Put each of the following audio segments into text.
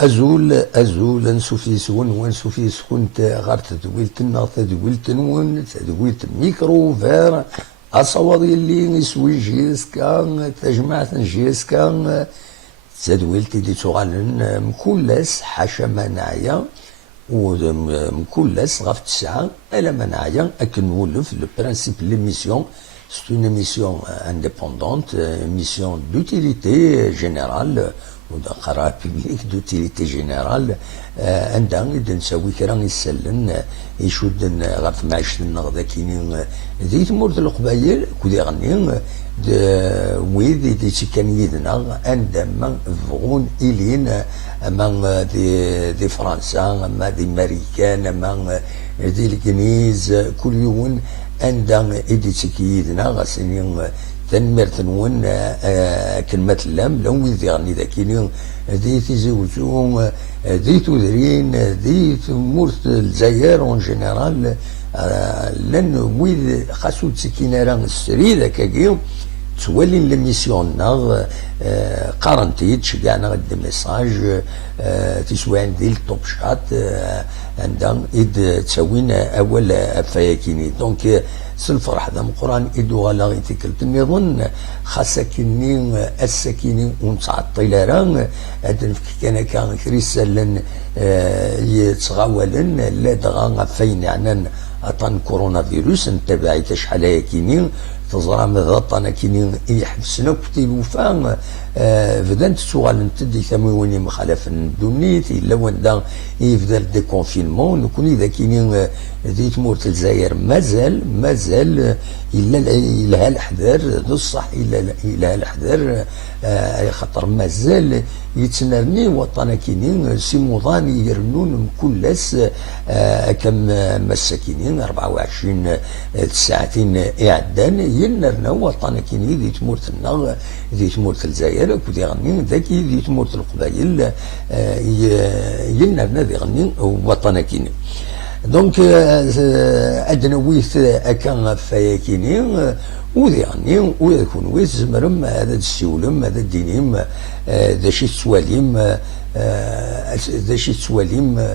أزول نسوفيسون ونسوفيسون غار تدويلتنا تدويلتنون تدويلت ميكرو فير أصوات اللي يسوي جيسكا تجمعت جيسكا تدويلتي دي تغالن مكلس حاشا ما نعيا ومكلس غاف 9 الا ما نعيا اكن نولف لو برانسيب ليميسيون. C'est une émission indépendante, une mission d'utilité générale ou d'un قرار public d'utilité générale. عندها إذا نسوي كرا يسلن يشد غاف معيشتنا غدا كاينين ذي تمورت القبايل كودي غني ويدي دي كان يدنا عندما فغون إلين أما دي فرنسا أما دي أمريكان أما دي الكنيز كل يوم عندما إدي تكيدنا غاسينين تنمرت نون كلمة اللام لو ويدي غني ذاكينين ذي تزوجون ذي تدرين ذي تمورت الجزائر اون جينيرال لان ويد خاصو تسكينا راه السري ذاك كيو تولي ليميسيون ناغ قارنتي تشجعنا غد ميساج تسوي عندي التوب شات عندها إد تسوينا أول فياكيني دونك سالفرح ذا القرآن إدو غالا غيتكلت نظن خاصكيني السكيني ونتعطل راه هذا كان كريسالن يتغاولن لا دغا فين يعني أطن كورونا فيروس نتبعي شحال هيكيني تزرع مذاطنا كيني يحبسنا كتيلوفا بدات تسوغال نتدي ثمويني مخالف الدنيت الا وندا يفضل دي كونفينمون نكون اذا كاينين ذي تمورت الجزائر مازال الا الحذر بصح الا الحذر خاطر مازال يتنرني وطنا كاينين سي موضاني يرنون كلس كم مساكينين 24 ساعتين اعدان ينرنا وطنا كاينين ذي تمورتنا ذي تمورت الجزائر كودي غني ذاكي ذي تمورت القبائل ينرنا ذي غني وطنا كاينين دونك عندنا ويث اكا فياكيني وذي غني ويكون ويث زمرم هذا السيولم هذا الدينيم ذا شي تسواليم ذا شي تسواليم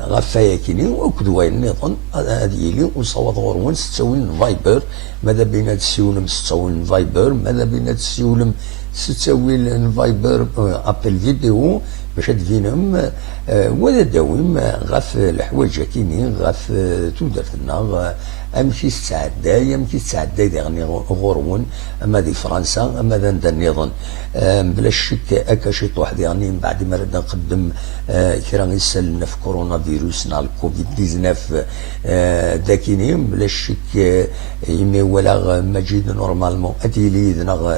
غفايا كيني وكدوا النظام هذه لي وصوت غرون ستسوي فايبر ماذا بين السيولم ستسوي فايبر ماذا بين السيولم ستسوي فايبر ابل فيديو باش تفينهم ولا داوم غاف الحوايج كيني غاف تودرتنا امشي تتعدى يمشي تتعدى يعني غرون اما دي فرنسا اما ذا النظام بلا شك اكا شي طوح يعني من بعد ما رد نقدم كرا يسالنا في كورونا فيروس نال كوفيد 19 داكينين بلا شك يمي ولا مجيد نورمالمون اتيلي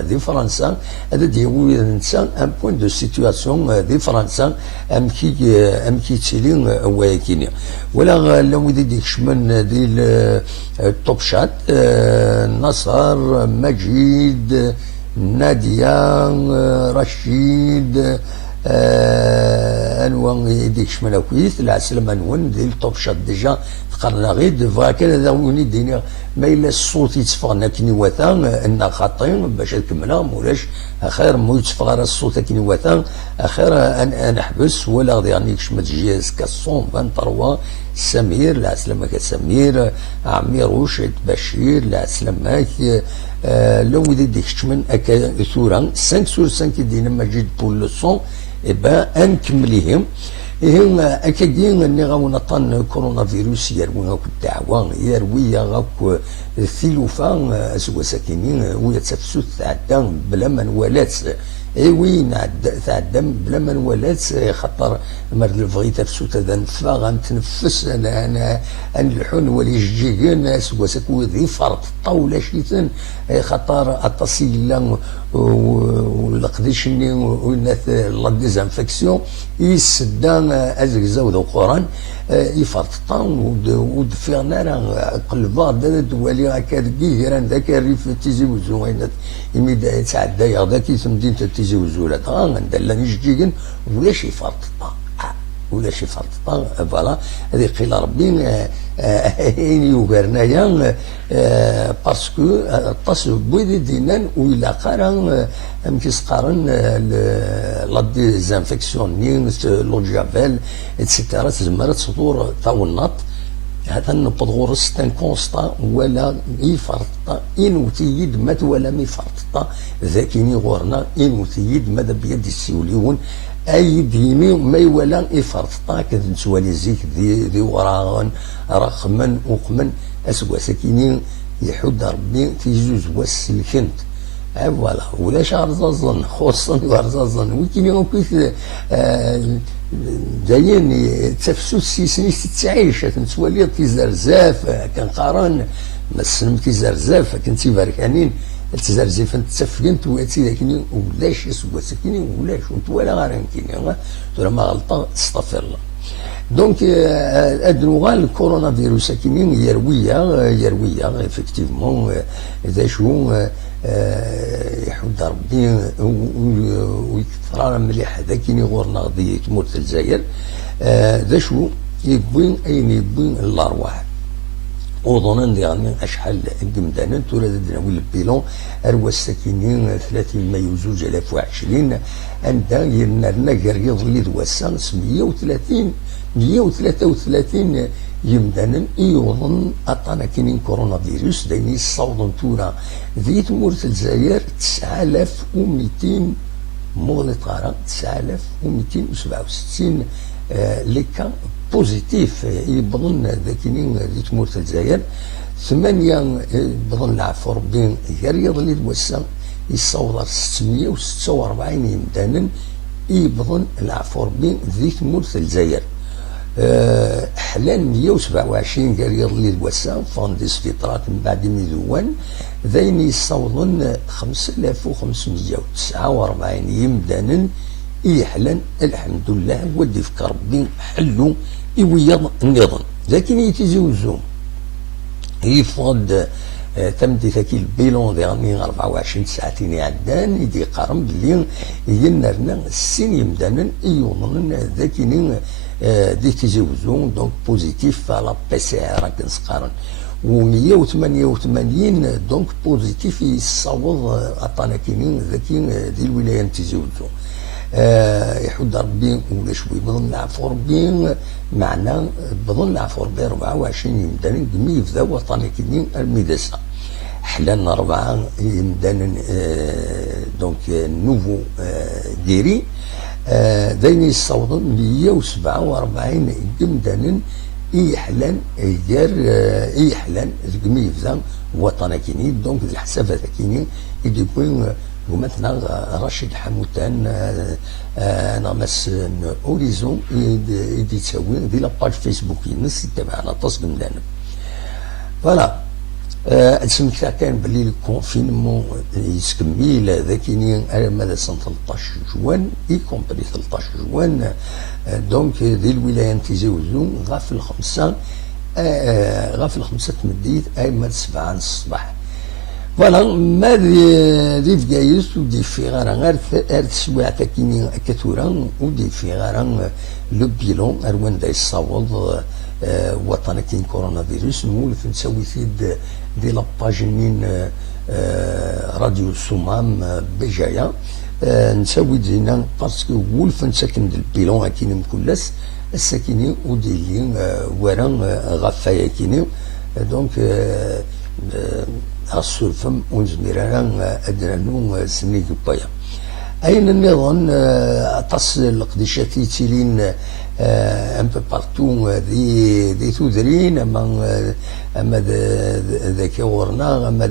دي فرنسا هذا ديوي نسان ان بوين دو سيتواسيون دي فرنسا امكي تسيلي واكيني ولا لو ديك شمن دي التوب شات نصر مجيد نادية رشيد انوان يديك شمال كويس العسلم انوان ديال التوب شات ديجا تقرنا غير دفا كان داوني دينا ما الا الصوت يتفغنا كني وثان ان خاطين باش نكملها مولاش اخير مو يتفغر الصوت كني وثان اخير ان نحبس ولا غادي يعني كشمت جياز كالصون 23 سمير العسلمة كسمير عمير رشد بشير العسلمة لو ديك شمن اكا ثورا 5 sur 5 دينا مجيد بول لو سون إبا أنكمليهم هم أكادين أني غاونا طن كورونا فيروس يروي غاك الدعوة يروي غاك الثلوفان أسوا ساكنين ويا تفسوت تعدان بلا ما نوالات وين تعدم بلا ما نوالات خاطر مرد الفغي تفسوت هذا نفا غنتنفس أنا الحون ولي جيجين أسوا ساكو ذي فرط الطاولة شيتن خاطر التصيل والقديشني والناس لا ديزانفكسيون يسدان ازكزاو ذو القران يفرطان ودفعنا راه قلبا دوالي هكا كيران ذاك الريف تيزي وزوينات يميد يتعدى يغدا كي مدينه تيزي وزولات ندلا نجيكن ولاش يفرطا ولا شي فرطه فوالا. هذه قيل ربي اين يوغرنايا باسكو طاس بويد دينان ويلا قارن كيس قارن لا ديزانفيكسيون نينس لو جافيل اتسيتيرا تزمر تصدور تاونط. هذا نبض غرس تان كونستا ولا يفرط إن وتيد مات ولا ميفرط ذاكيني غورنا إن وتيد ماذا بيد السيوليون أي ديني ما ولا يفرط كذا نسوالي زيك ذي وراغن رقما وقما أسوا ساكيني يحود ربي تيجوز والسلكنت فوالا. ولاش غرزازن خصوصا غرزازن ويكيني غوكيت داين تفسو السيسني تعيش تنسوالي تيزرزاف كان قارن مسلم تيزرزاف كنتي باركانين تزرزيف تسفقنت واتي لكن ولاش يسوا ساكيني ولاش وانت ولا غير كيني ترى ما غلطه تستغفر الله. دونك ادنوغا الكورونا فيروس كاينين يرويه افكتيفمون ذا شو يحود ربي ويكثر مليح هذا كاين غورنا غادي تموت الجزائر ذا شو يبوين اين يبوين الارواح وظنن يعني اشحال قمدانا تورا دناوي البيلون اروا الساكنين 30 مايو 2020 عندها يرنا كريض اللي دواسا 133 يمدانا يوضن اطانا كاينين كورونا فيروس دايني الصوضن تورا ذي تمورت الجزائر 9200 مغلطة 9267 لي كان بوزيتيف يبغن ذاكينين ذي تمورت الجزائر 8 بظن العفو ربي يريض اللي دواسا يصور 646 يمدانا يبغن العفو ربي ذي تمورت الجزائر حلال 127 قال يضلي الوسام فان دي سبيطرات من بعد ميدوان ذين يصوضن 5549 يمدانا يحلن الحمد لله ودي في ربي حلو يويض النظام لكن يتزوزون يفض تمدي ذاك البيلون ديالني 24 ساعتين عدان يدي قارن بلي ينرنا السين يمدانا يوضن ذاكينين دي تزوزون دونك بوزيتيف على بي سي ار كنسقارن و 188 دونك بوزيتيف يصوض عطانا كاينين ذاكي دي الولايه تزوزون يحود ربي ولا شوي بظن العفو ربي معنا بظن العفو ربي 24 يمدانا قمي يبدا وطانا كاينين الميداسا حلان 4 يمدانا دونك نوفو ديري داين يصوضن 147 قمدانا يحلن زقمي يفزان وطنا كينين دونك الحسابات كينين يديكوين ومثلا رشيد حموتان نغمس اوريزون يدي تساوي دي لاباج فيسبوك ينس تبعنا طاس قمدانا فوالا. سمكتا كان بلي الكونفينمون يسكميل ذاكيني ماذا سنة 13 جوان يكومبري 13 جوان دونك ذي الولاية تيزوزون غاف الخمسة تمديت اي ماد 7 الصباح فوالا. ما ذي فكايس ودي في غير تسويع تاكيني كاتورا ودي في غير لو بيلون اروان دا يصاوض وطنا كاين كورونا فيروس نولف نسوي فيد دي لاباج من راديو الصمام بجايه نسوي زينا باسكو ولف نسكن البيلون كاين مكلس الساكنين وديلين ورا غفايا كاينين دونك السلفم ونزميران ادرانو سنيك بايا اين النظام تصل القديشات تيلين ان بو بارتو دي تودرين اما ذاك ورنا اما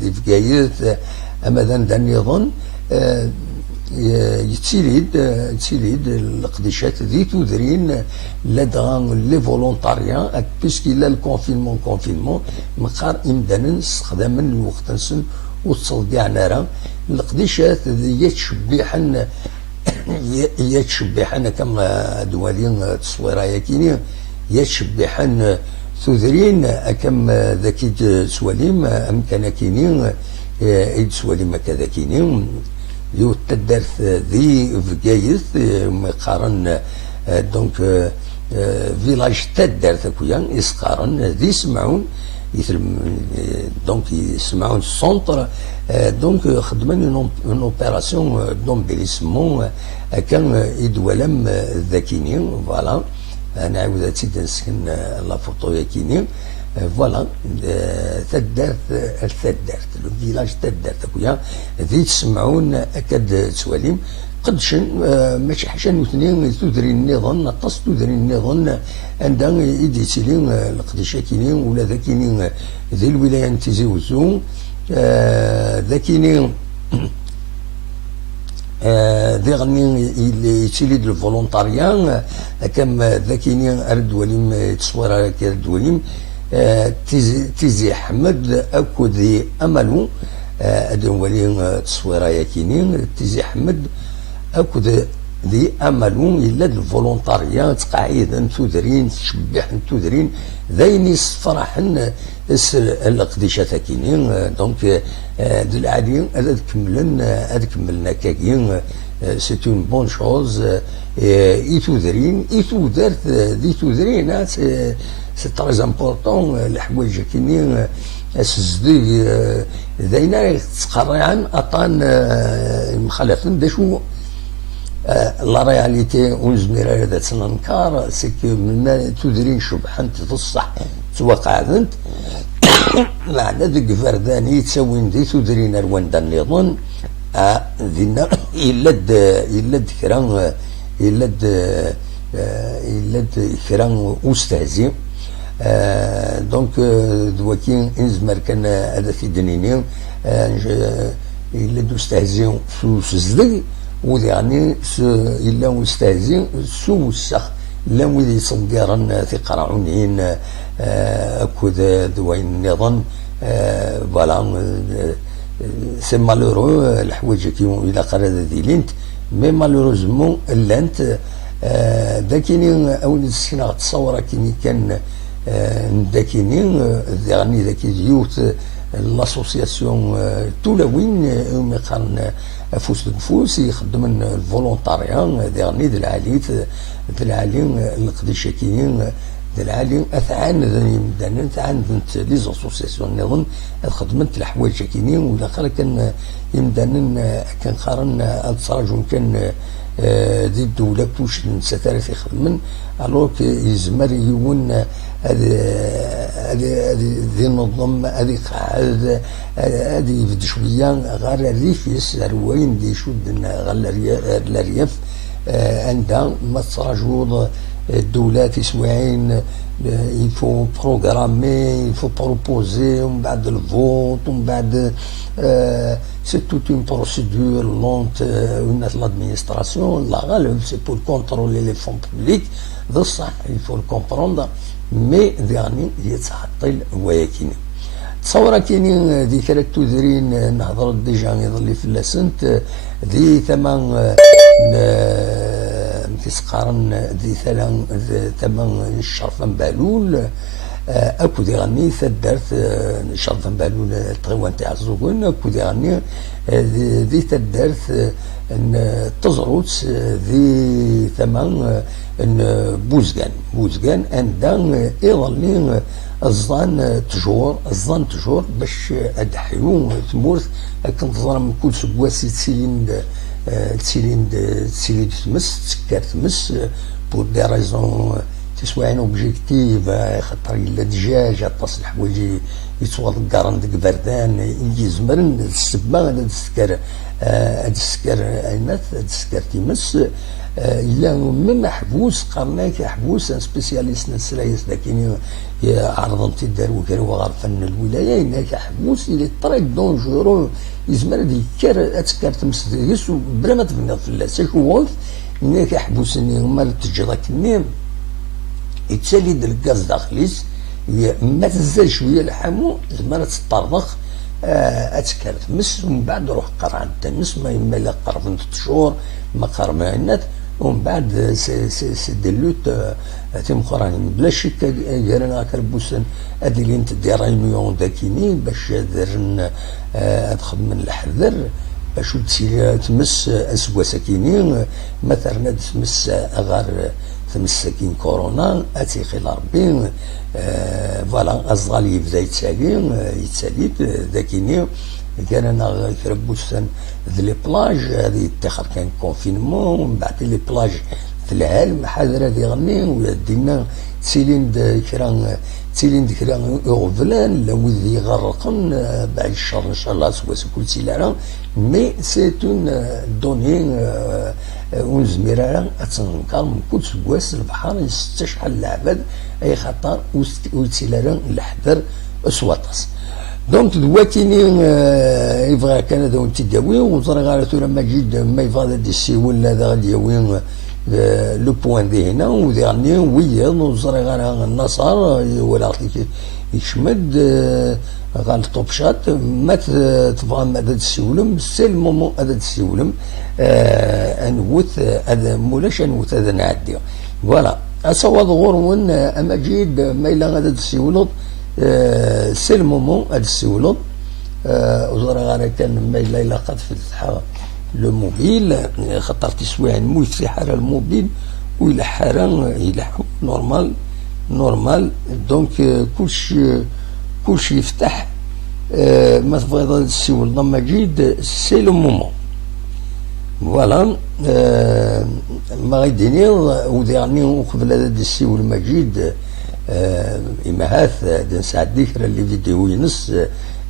دي فكايت اما ذا النظام يتسيليد القديشات ذي تودرين لدغا لي فولونتاريان بيسكي لا الكونفينمون مقار امدانا استخداما الوقت نسن وتصل كاع نارا القديشات يتشبحن كما دوالين تصويرا كيني يتشبحن ثذرين كم ذاك سواليم ام كان كينين ايد سواليم كذا كينين يو تدرث ذي فكايث مقارن دونك فيلاج تادارت اكويا يسقارن ذي سمعون دونك يسمعون السونتر دونك خدمن اون اوبيراسيون دومبيليسمون كان يدولم ذاكيني فوالا انا عاود تزيد نسكن لا فوتو ياكيني فوالا تدارت لو فيلاج تدارت اكويا ذي تسمعون اكاد تواليم قدشن ماشي حاجه نوثنين تدري النظام نطس تدري النظام عندها يدي تيلين القديشه كينين ولا ذاكينين ذي الولايه تيزي وزو ذاكينين ذي غني يتيلي دو الفولونتاريان كم ذاكينين اردوليم تصوير كاردوليم تيزي حمد اكو ذي املو ادولين تصوير ياكينين تيزي حمد اكو ذي املون الا الفولونتاريا تقاعدا تودرين تشبح تودرين ذيني فرحن القديشه تاكينين دونك ذي العادي هذا كملنا كاكين سي اون بون شوز يتودرين يتودرت ذي تودرين سي تري امبورطون الحوايج كاينين اسزدي ذينا تقرعن اطان مخالفين داشو لا رياليتي ونزمير هذا تننكار سي كو من تدرين شبحنت في الصح توقعت معنى ذيك فرداني يتسوين ذي تدرين رواندا النظام ذينا يلد كران يلد كران استاذي دونك دواكين انزمر كان هذا في دنيني يلد استاذي في الزدق وذي يعني إلا مستهزئ سو السخ لا وذي صدقارن في قرعونين أكود ذوين النظام فوالا سي مالورو الحوايج كيما إلا قرا ذي لينت مي مالوروزمون لانت داكيني أول السنة تصور كيني كان داكيني يعني ذاك اليوث لاسوسياسيون تولوين مقارن فوس بفوس يخدمن الفولونتاريان ديرني د العالي القديشه كاينين د العالي اثعان يمدان تعاندت لي زاسوسياسيون نظن خدمت الحوايج كاينين ولا قال كان يمدان كان قارن التراجم كان دي الدوله كلش نساتر في خدمن الوغ يزمر يون هذه النظام هذه قاعد هذه بد شويه غير الريفيس روين دي شد غير الريف عندها ما تراجعوا الدولات اسبوعين يفو بروغرامي يفو بروبوزي ومن بعد الفوت ومن بعد سي توت اون بروسيدور لونت اون لادمينستراسيون لا غالب سي بور كونترولي لي فون بوبليك ذا الصح يفو الكومبروندر مي يعني يتعطل وياكيني تصور كاينين ديك راك تدرين نهضر ديجا يظل في اللاسنت دي ثمن تسقارن دي ثمن الشرفان بالول اكو دي غني ثدرت الشرفان بالول الطغوان تاع الزوجون اكو دي غني دي ثدرت ان تزروت ذي ثمن ان بوزقان عندها يظل الظن تجور باش ادحيو تمورث كنتظر من كل سكواسي تسيلين تمس تسكر تمس بور دي ريزون تسوى ان اوبجيكتيف خاطر الا دجاج اطاس الحوايج يتوض قارن ديك بردان يزمرن السبه هذا السكر عينات السكر تيمس الا من محبوس قرناك حبوس سبيسياليست نسلايس لكن عرضت الدار وكانوا غرفن الولايه هناك حبوس اللي طريق دونجورو يزمر ديكر اتسكر تمس يسو بلا ما تبنى في اللاسه شوف هناك حبوس هما تجرك النيم يتسالي د الغاز داخليس ما تزال شويه الحمو زعما تطربخ اتسكر تمس ومن بعد روح قرع التمس ما يما لا قرب 3 شهور ما قرب عينات ومن بعد سي دلوت تيم قراني بلا شك قالنا كربوسن هذه اللي انت دير ريونيون داكيني باش درن ادخل من الحذر باش تمس اسواس كيني مثلا تمس غار تمس كين كورونا اتيقي ربي فوالا اصغال يبدا يتسالي ذاكيني كان انا كربوسان لي بلاج هذه اتخذ كان كونفينمون ومن بعد لي بلاج في العالم حاضر هذه غني ودينا تسيليند كرا يغفلان لا وذي يغرقن بعد الشهر ان شاء الله سوا كل سيلارا مي سي اون دوني ونزميرا اتنكر من كل سواس البحر يستشحال العباد اي خطر وتسيلارا الحذر اسواطس دونك دلوقتي يبغى كان هذا تداوي وزرا غير ثورة مجيد ما يفضل دي السيول هذا غادي يوين لو بوان دي هنا وذي غني ويض وزرا غير النصر ولا يشمد غير الطوبشات ما تبغى هذا السيولم سي المومون هذا السيولم انوث هذا مولاش انوث هذا نعدي فوالا اصوات غورون امجيد ما الا هذا السيولط سي المومون هاد السيولط وزرا غير كان ما الا قد فتح لو موبيل خاطر تسويع نموت في حاره الموبيل وإلى حاره يلحو نورمال دونك كلشي يفتح ما تبغي هاد السيول ضم مجيد سي لو مومون فوالا ما غيديني وديرني وقبل هذا السيول مجيد إمهاث نساعد ذكر اللي فيديو ينص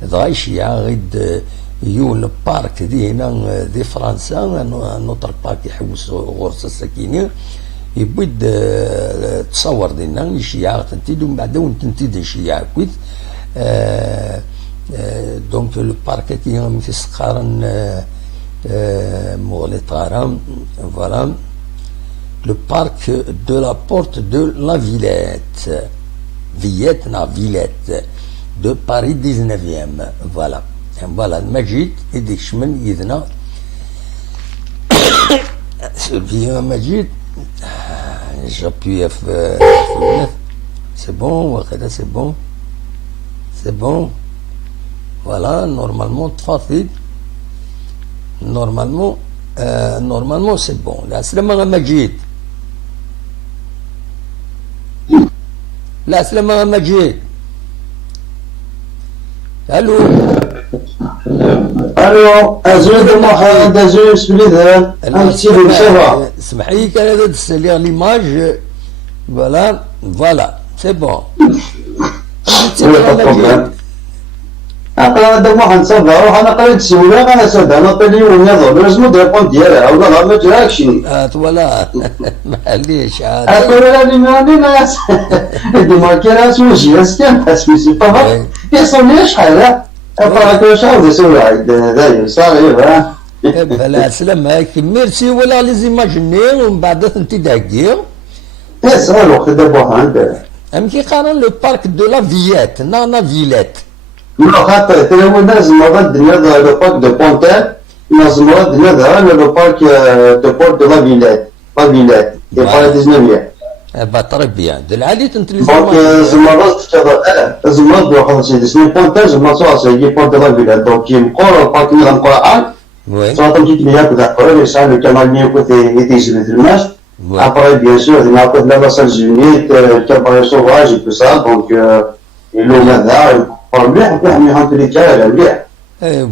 ضايشي غيد يون بارك دي هنا دي فرنسا نوتر بارك يحوس غرس السكينة يبيد تصور دينا يشيع تنتيد ومن بعد ونتنتيد يشيع كويت دونك لو بارك كي هم في سقارن مغلي طارم فوالا le parc de la porte de la Villette de Paris 19e. Voilà. Voilà, Majid et des chemins yidna. Vieux Majid, j'appuie F9. C'est bon, c'est bon. C'est bon. Voilà, normalement, facile. Normalement, c'est bon. Là, c'est le Majid. لا سلامة مجيد الو ازود محمد ازود سبليدر انتي سافا اسمح لي كان هذا تسالي ليماج فوالا سي بون هذا محمد سافا روح انا قريت السؤال انا سافا انا طلي ونظر لازم نريبون ديالها ولا ما جاكش فوالا معليش عاد اقول لها ما ديما كاين سوجي اسكان اسمي سي با يصوني شحال ابغى شحال سؤال داير صافي بلا سلام ميرسي ولا لي زيماجيني ومن بعد انت داكير يسال الوقت دابا عندك ام كي قارن لو بارك دو لا فيات نانا فيلات لا خاطر تلاوي لازم الدنيا لو بارك دو بونتال لازم الدنيا لو بارك دو بورت دو لا فيلات دي بارك 19 با بيان دلعالي تنتلي دونك زمرات زمرات واحد سي ديسني بونتال زمرات سي دي بورت دو لا فيلات دونك يمقور البارك اللي غنقرا وي صافي كي كليا كذا قرا لي سال كمال ميو كوتي يتيجي في الماش après bien sûr il y a pas de la Nations Unies cabaret sauvage et tout ça donc il a مليح الحمد لله مليح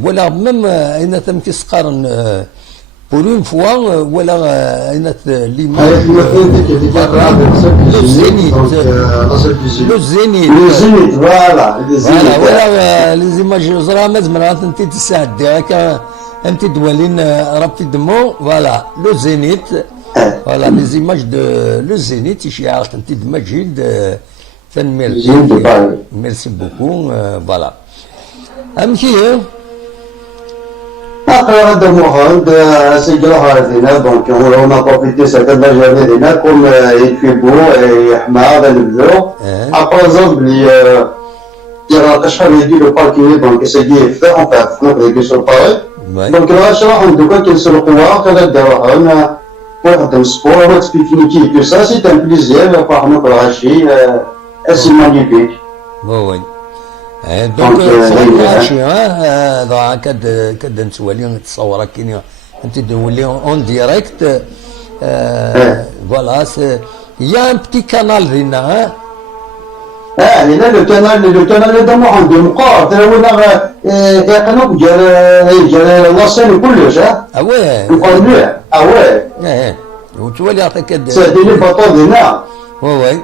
ولا ميم اين تم كيسقارن بور اون فوا ولا اين ليماج لو زينيت فوالا ولا لي زيماج زرا مزمن انت تساعد هكا انت دوالين ربي دمو فوالا لو زينيت فوالا لي زيماج دو لو زينيت يشيع انت مجيد ميرسي بوكو فوالا امشي Après, de Mohamed, c'est Grahadina, donc on a profité cette de la journée comme il fait beau et Ahmad al-Bdo. Après, exemple, il y a un chef qui dit le parking, donc c'est dit, en fait, on est sur le parc. Donc là, je suis en tout cas qu'il se recouvre, qu'il a des pour le sport, expliquer tout ça, c'est un plaisir, par nous, pour Rachid, c'est magnifique. Oui. دونك ماشي ها كد نتولي تصور كاين انت تولي اون ديريكت فوالا يا ان بتي كانال ديالنا ها هنا لو كانال هذا مو عندي مقاطع ولا يقنق ديال لاسين كلش ها واه يقول مليح واه وتولي يعطيك ساديني بطاط هنا وي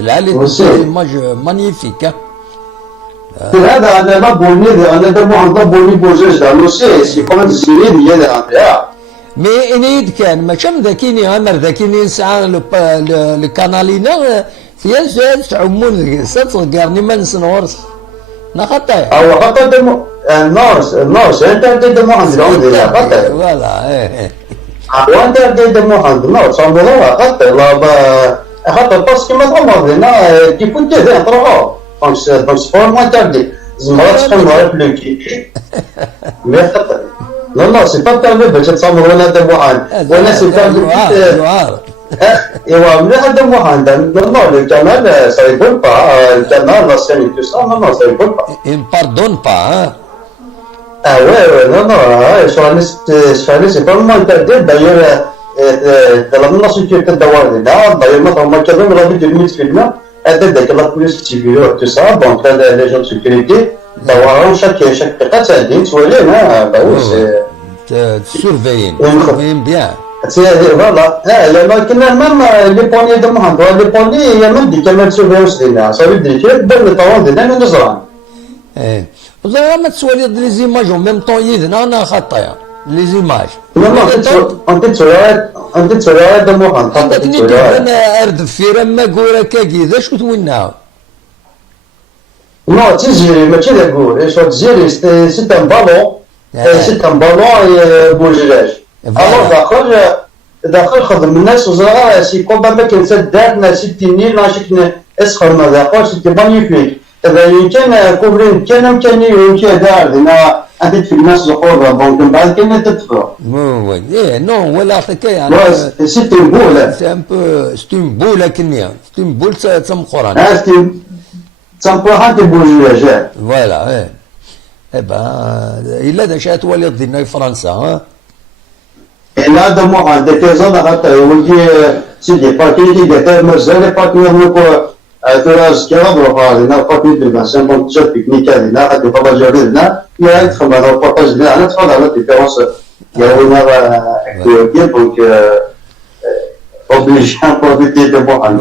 العالي ايماج مانيفيك هذا بوني انا دابا عندنا بوني بوجاج دالو سي كومون سيري ديال عندها مي انيد كان ماشي ذاكيني عمر ذاكيني نسعى لو كانالينا فيها تعمون ستغارني ما نسنورس نخطي او خاطر دمو النورس انت دمو عندنا خاطر فوالا وانت دمو عندنا صامبولا خاطر باسكو ما تغمض كي كنت هنا تروحو دونك سبور موان تاردي زمرات تكون غير في لو كي مي خاطر لا سي با بيرمي باش تصور ولا دموعان ولا سي بيرمي ايوا ملي هذا واحد نو الكمال سا يبون با الكمال لا سين تو سا نو سا يبون با ان باردون با وي نو شغل سي با موان تاردي داير طلبنا سيكوريتي الدوار ديالنا داير ما كانوا غادي تلميذ فينا هذا داك لا بوليس تيفيو تو سا دونك هذا لي جون سيكوريتي دورهم شاك دقيقه تاعدين تولين باوس تسورفيين بيان فوالا لما كنا مام لي بوني دو محمد لي بوني هي من دي كامل سيرفيونس ديالنا صافي ديك بان الطوان ديالنا من نزران وزعما ما تسوالي لي زيماج ميم طون يدنا انا خطايا لي زيماج انت تصور دو محمد انت انا ارد في رما كورا كاكي ذا شو تويناو نو تيجيري ماشي ذا كور شو تجيري سي ان بالون بوجلاج الوغ داخل خدم الناس وزراء سي كومبا ما كان سدات ناس تيني ماشي اسخر ما ذاقوا سي مانيفيك هذا يمكن كوبرين كان امكاني يمكن دار هنا انت في الناس زقور دونك من بعد كاين تدخل وي نو ولا حكايه سي تنبول سي ان بو ستنبول كنيا ستنبول تم قران تم حد بوجلاج فوالا الا دا شات ولي دينا فرنسا ها لا دمو عند كذا حتى يولي سيدي باكي دي دار مازال باكي نكو تراز كذا بروح هنا باكي دي باسن بون تشوف بيكنيك هنا هاد البابا جابنا يا يدخل هذا الباباج اللي انا تفضل على الديفيرونس يا وين كي دونك اوبليج ان بروفيتي دو بون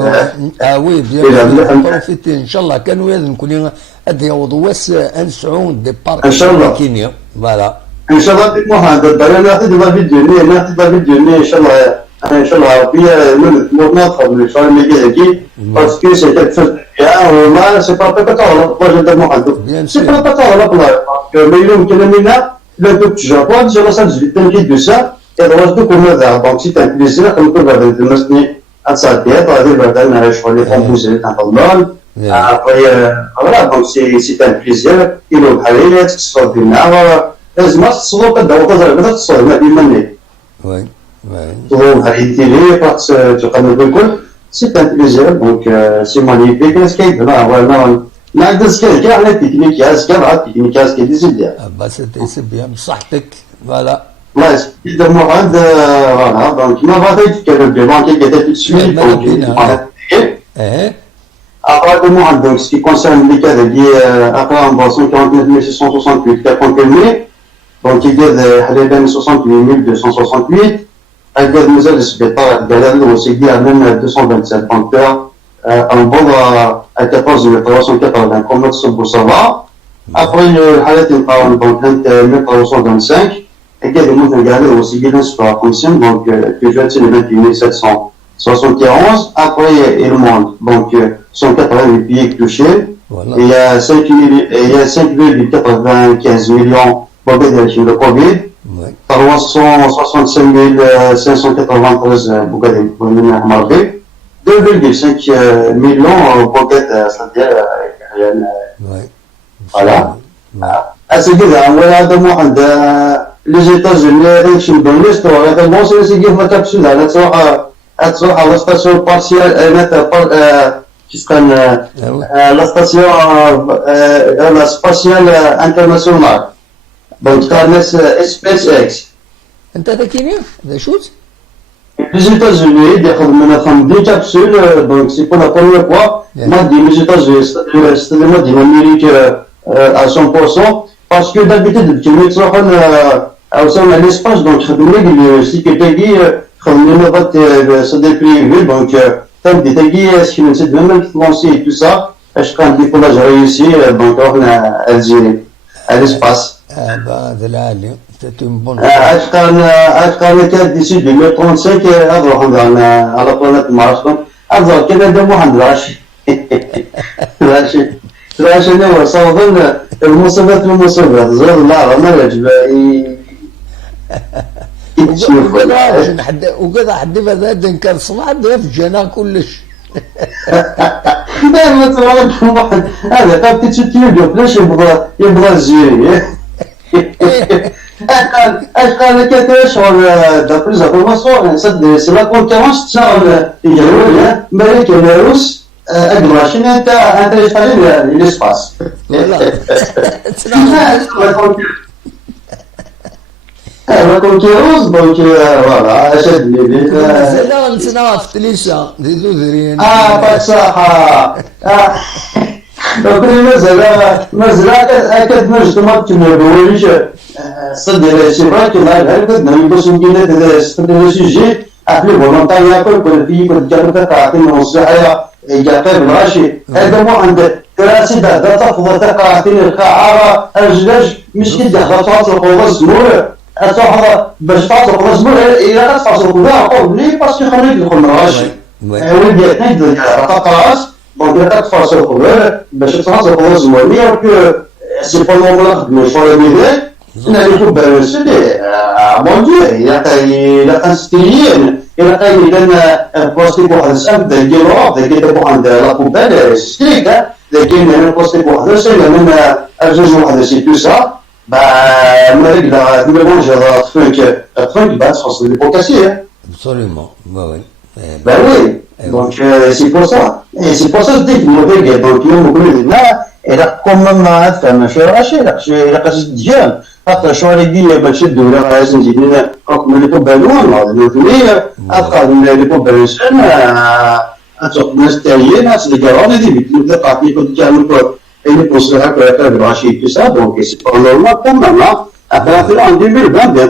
وي بيان بروفيتي ان شاء الله كانوا نكون هذا يوضواس ان سعود دي بارك ان شاء الله كينيا فوالا ان شاء الله بك محمد الدرا ناخذ فيديو ان شاء الله ان شاء الله ربي نوض ان شاء الله نجي باسكو سي تفرق يا وما سي با بطاله واش هذا محمد سي با بطاله والله ما يمكن منا لو دوك جابون ان شاء الله سنجي تنكيد دو سا et le reste comme ça donc c'est un plaisir comme tout va de me atsater par des batailles je vais composer un album après voilà donc c'est un plaisir et le حاليا تصور لنا لازم تصور الضوء تزرع تصور ما بيمني وي تصور هذه التيلي بس تقدم بالكل c'est un plaisir donc c'est magnifique est-ce qu'il y a vraiment نقدر كاين على التكنيك ياس كاع التكنيك ياس كاين ديزيديا بس تسبيها بصحتك فوالا الله يسعدك محمد فوالا دونك ما بغيتش نتكلم بلون كي قلت تسوي après محمد donc ce qui concerne les cas de après en bas 149 668 qui a confirmé donc il y a حاليا 68268 هكذا مازال السبيطار ديال الوسيدي عندنا 227 donc en bon à 14380 comme تصبوا صباح après الحالات يبقاو donc 1325 هكذا مثلا كاع الوسيدي نسبة 50 donc déjà c'est le 28771 après il monte donc 188 pays touchés voilà. Il y a 5,95 millions de Covid, 365 593 marqués, 2,5 millions c'est-à-dire voilà. C'est كذا وهذا واحد les États-Unis يمشيو بالليست وهذا مو سي كيف ما كابسول على تروح على ستاسيون بارسيال كان لا ستاسيون لا سباسيال انترناسيونال دونك كان سبيس اكس. انت ذاكيني ذا شوت Les États-Unis, des capsules, donc c'est pour la première fois, moi, les États-Unis, c'est-à-dire moi, l'Amérique à 100%, parce que d'habitude, tu mets ça à l'espace, donc si tu t'es dit, c'est des privés, donc tu t'es dit, est-ce que c'est même financier et tout ça, je crois que pour j'ai réussi, donc on a à l'espace. هذا العالي تتم كان كان ديسي 2035 اروح على بلانيت مارس اظهر كذا دم واحد راشي انا صوضن المصيبات زاد الله ما يعجب وكذا حد هذا كان صنع في جنا كلش ما تعرف واحد هذا كان تيجي بلاش يبغى الزيري قال لك تشعر دابريز انفورماسيون سي لا كونكورونس تاع اليهود مالك الروس اكبر انت تشتغل ليسباس لا كونكورونس دونك فوالا اشد لي سنوات في تليسا دي زوزرين بصح دونك مازال اكد مجتمع تموليش صدق شي فرق لا هكذا نلبس مدينه صدق شي جي ابلي فولونتاريا كل في كل جربه تعطي نصيحه يعطي ماشي هذا مو عند دراسه دا تفضل تعطي القاعه الجلاج مش كده خاطر خلاص مور اصح باش تعطي خلاص مور الى تفاصيل كلها قبل باسكو خليك يدخل ماشي ولدي تنقدر تقراص دونك تفاصيل كلها باش تعطي خلاص مور مير كو سي با نورمال مش فاهم لا يحب السلي موجود إلى أنستيين إلى قيل لنا بوستيك واحد السبب الجروب ذاك يدبو عند لابوبال الستيكا لكن أنا بوستيك واحد السبب من أرجوج واحد السيتوسا ما رجع تبغون جرا تفنك بس خاصة البوكاسية. Absolument, oui. Ben oui, donc c'est pour ça. Et c'est pour ça que je dis que mon père, donc il m'a dit, et là, comme ma femme, je suis raché, là, je suis là, حتى شو اللي بشد ولا لازم جدينا حكم اللي كبلون هذا اللي أبقى اللي كبلون أتوقع نستعين أصل جرام دي بتقول قاعدين كنت جامل اللي بوصلها كذا براشي كذا دونك سبحان الله تمام أبغى في عن 2020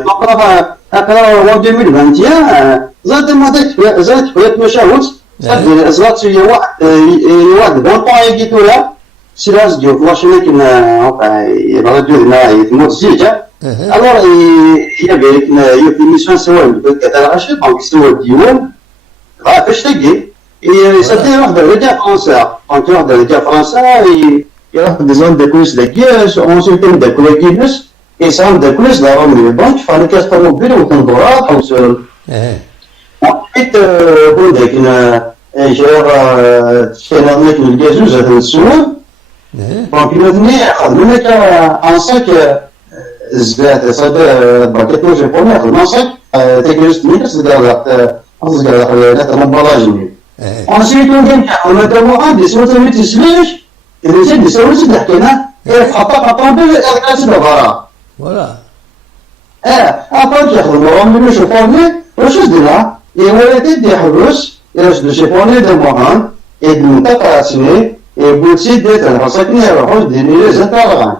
أقرأ 2021 زاد ما زاد حياة مشاهد زاد في واحد بنقطع يجيتوها سلاس جو فلاشنا كنا راديو هنا يتموت زيجة alors il y avait une émission سواء كتاعش دونك سواء ديون فاش تجي c'était واحد رجع فرنسا دونك واحد رجع فرنسا يروح ديزون دو كويس لاكياس اونسيت دو كويس et ça دو كويس دارهم لي بانك فانا كاستمو بيل وكندورات حوسل ensuite bon داك جاب شينا نك الجازوز هذا السوق دونك يمدني خدمنا كأنصاك زبات صدق باكيتو جابوني خدمنا صاك تكلست ميكس دارت أصدق لا تنبلاجني ensuite on a demandé si on te تسليش اللي زاد يسوي سد حكينا حطا بال الكاس دفارا voilà après يخدموا من يشوفوني واش دينا يولد دي حروس يرش دو شيفوني دو مهان المنطقة سني بوتسي ديت الحصاكني يروحوا ديني زتارغان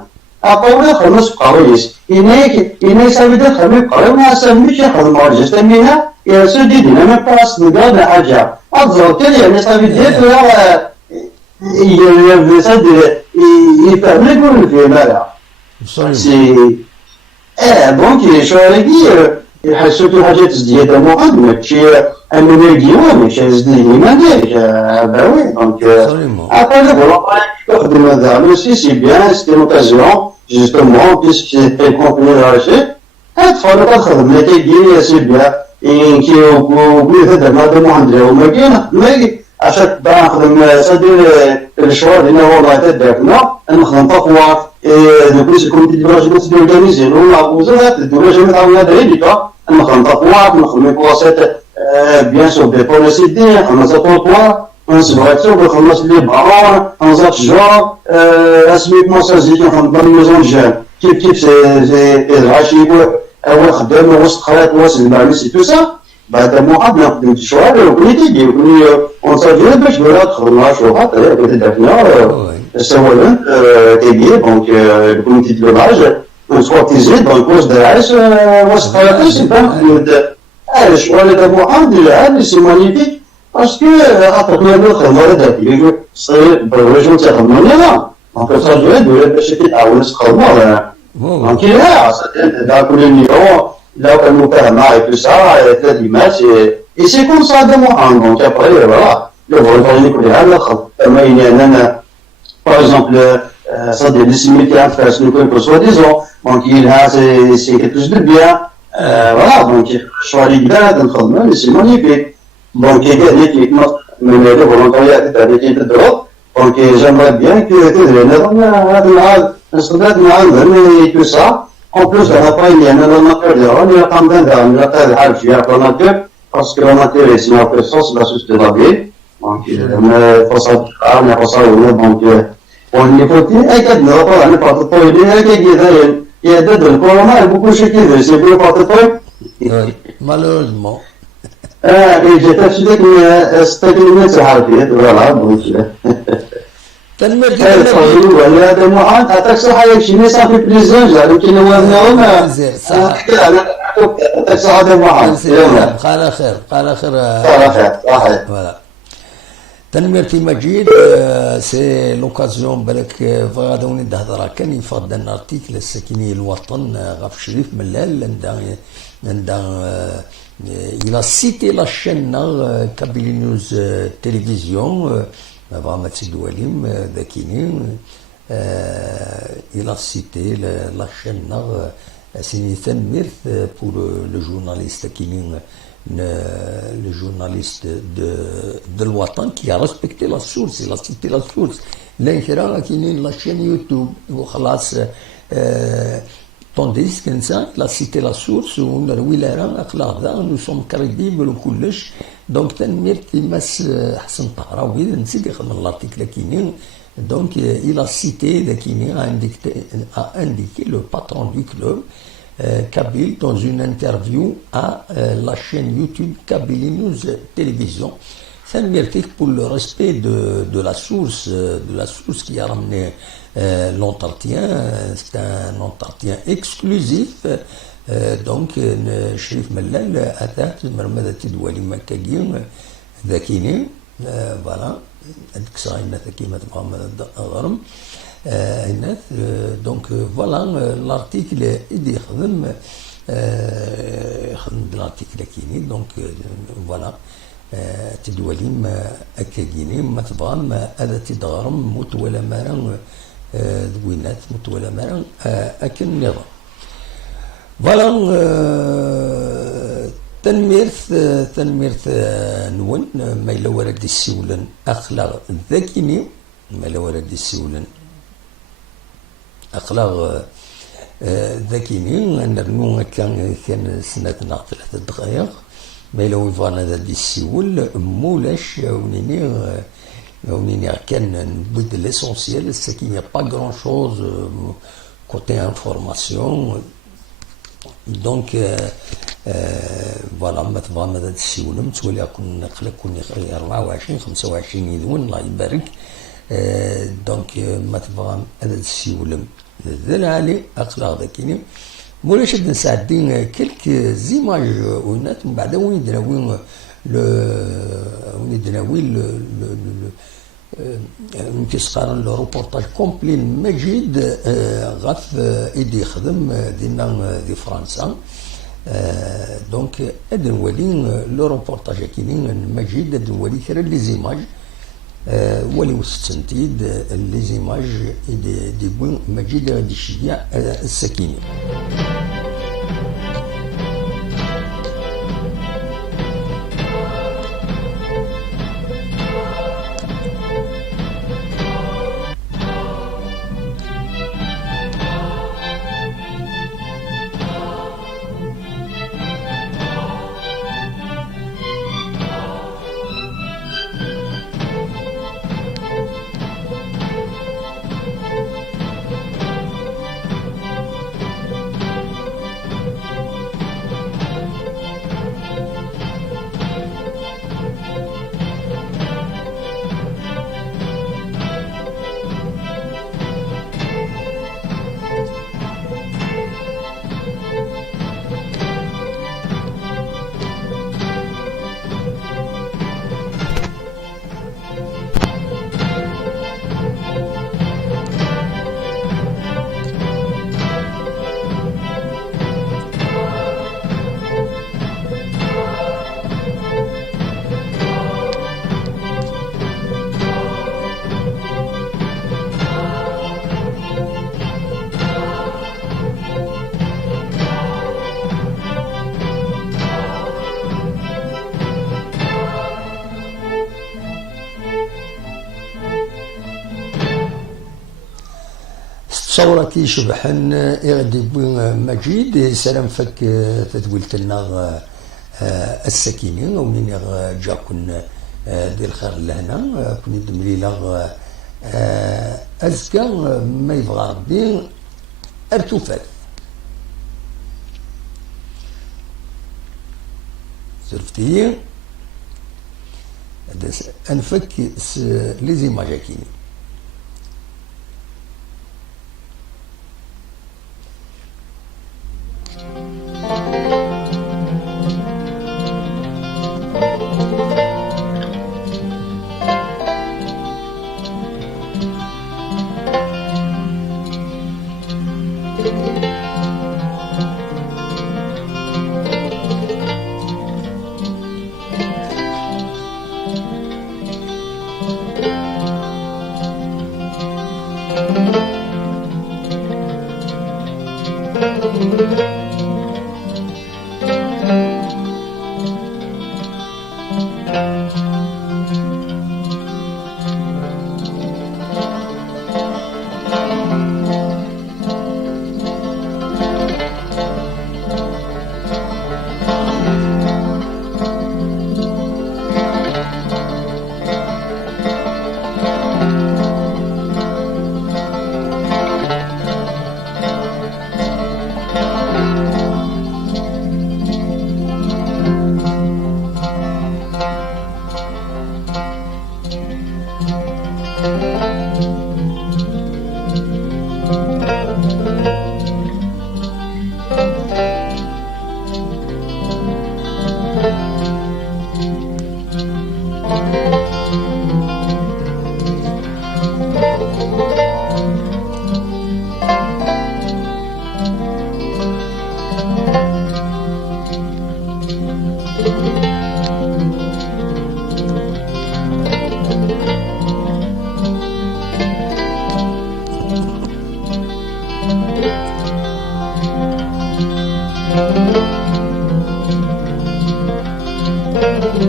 أقول خمس قويس إني سبيد خمس قوي ما سميش خدمة جستمينا يسودي دينا ما باس نقال حاجة أفضل كده يعني سبيد ديت ولا يفسد يفهم يقول في ماذا سي دونك شو رجي يحسوا في حاجات زيادة مقدمة شيء أمريكيون مش زدني ما ديش باوي دونك après voilà يخدم هذا aussi c'est bien c'est une occasion justement puisque c'est continuer à acheter تفرق الخدمة تيجي c'est bien إنك وبيهذا ما دام عندنا وما كاين ما عشان بنخدم صدير الشوار هنا والله تدركنا نخدم تقوى دوك يكون ديجاج بس اورغانيزي ولا وزارات الدوله متعاونه هذيك نخدم تقوى نخدم بلاصات بيان سور دي بوليسي دي نخدم تقوى ونسد voiture ونخلص لي بارون نزار الجوع اسميتمون سازيك نخدم الميزون جان كيف سي العاشي اول خدام وسط خريط وسط المعلوس تو سا بعد موعد نخدم الشوار وكليتي يقولي اون سافي باش ولا تخدم شوفات كنت دافنا سوالن تيجي دونك الكوميتي دو لاج ونسواتيزي دونك واش داعش وسط خريط سي با الشوار تاع موعد اللي سي مانيفيك باسكو عطاتنا الخدمه هذاك صغير بالرجل تخدمني لا دونك صافي ولا باش تتعاون تخدموا دونك لا دا كل نيفو là où nous permet et tout ça, et tout l'image, et c'est comme ça de moi, donc après, voilà, le volontariat pour les halles, par exemple, ça des dissimilitudes à faire, nous soi-disant, donc il a, c'est quelque chose de bien, voilà, donc, je suis allé bien, donc, c'est magnifique, donc, il y a des qui me le volontariat, des qui de droite, donc, j'aimerais bien que, et tout ça, en plus, on n'a pas eu un amateur de rôle, il y a quand même un amateur de rôle, je suis amateur, parce que l'amateur est une autre sens, la sustainabilité. Donc, il faut ça, il faut ça, donc, on y faut dire, et qu'il n'y a pas de porte il y a deux, pour le moment, il y a beaucoup de choses qui veulent, c'est plus porte-poil. Malheureusement. Et j'ai persuadé que c'était une minute, voilà, donc, ولا هذا معاد عطاك صحة يمشي مي صافي بليزون يمكن هو منهم صح عطاك صحة هذا معاد قال خير قال خير صحيح فوالا تنميرتي مجيد سي لوكازيون بالك غادي نهضر كان يفضل ان ارتيكل السكيني الوطن غاف شريف ملال عند il a cité la chaîne Kabylie News télévision avant Sidoualim Dakini, il a cité la chaîne Sinithan Mirth pour le journaliste Kinin, le journaliste de l'Ouatan qui a respecté la source, il a cité la source. L'inkhira Kinin, la chaîne YouTube, tandis que ça, il a cité la source, nous sommes crédibles au coulish. Donc, donc il a cité a indiqué le patron du club, Kabylie, dans une interview à la chaîne YouTube Kabylie News Télévision. C'est un mérite pour le respect de la source qui a ramené l'entretien. C'est un entretien exclusif. Donc, Chérif Mellal أتى مرمدة تدولي مكاجين ذاكيني voilà كسا الناس كيما تفهم غرم الناس donc voilà l'article إدي يخدم l'article كيني donc voilà تدولي مكاجيني ما تفهم هذا تدغرم موت ولا مرن ذوينات موت ولا مرن أكن نظام فوالا تنميرت نون ما إلا ورد السولن أخلاق ذاكيني ما إلا ورد السولن أخلاق ذاكيني نرنو كان سنة 3 دقائق ما إلا ويفانا ذا السول مولاش ونيني كان نبد l'essentiel c'est qu'il n'y a pas grand chose côté information. Donc voilà مثلا هذا السيولم تولي كون 24 25 يدون الله يبارك دونك مثلا هذا السيولم ذا العالي اخلاق ذاكيني مولاش نساعدين كلك زيماج ونات من بعد وين يدراوي كيسقارن لو روبورتاج كومبلي مجيد غاف ايدي يخدم دينا دي فرنسا دونك ادن ولي لو روبورتاج كاينين مجيد ادن ولي كرا لي زيماج ولي وستنتيد لي زيماج دي بوين مجيد غادي يشجع السكينه. صورة كي شبحن يغدي مجيد سلام فك تتولت لنا السكينين ومنين جاكن ديال الخير لهنا كون يدم ليلة أزكى ما يبغى ربي ارتفال سرفتي انفك لي زيماج كيني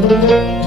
Thank you.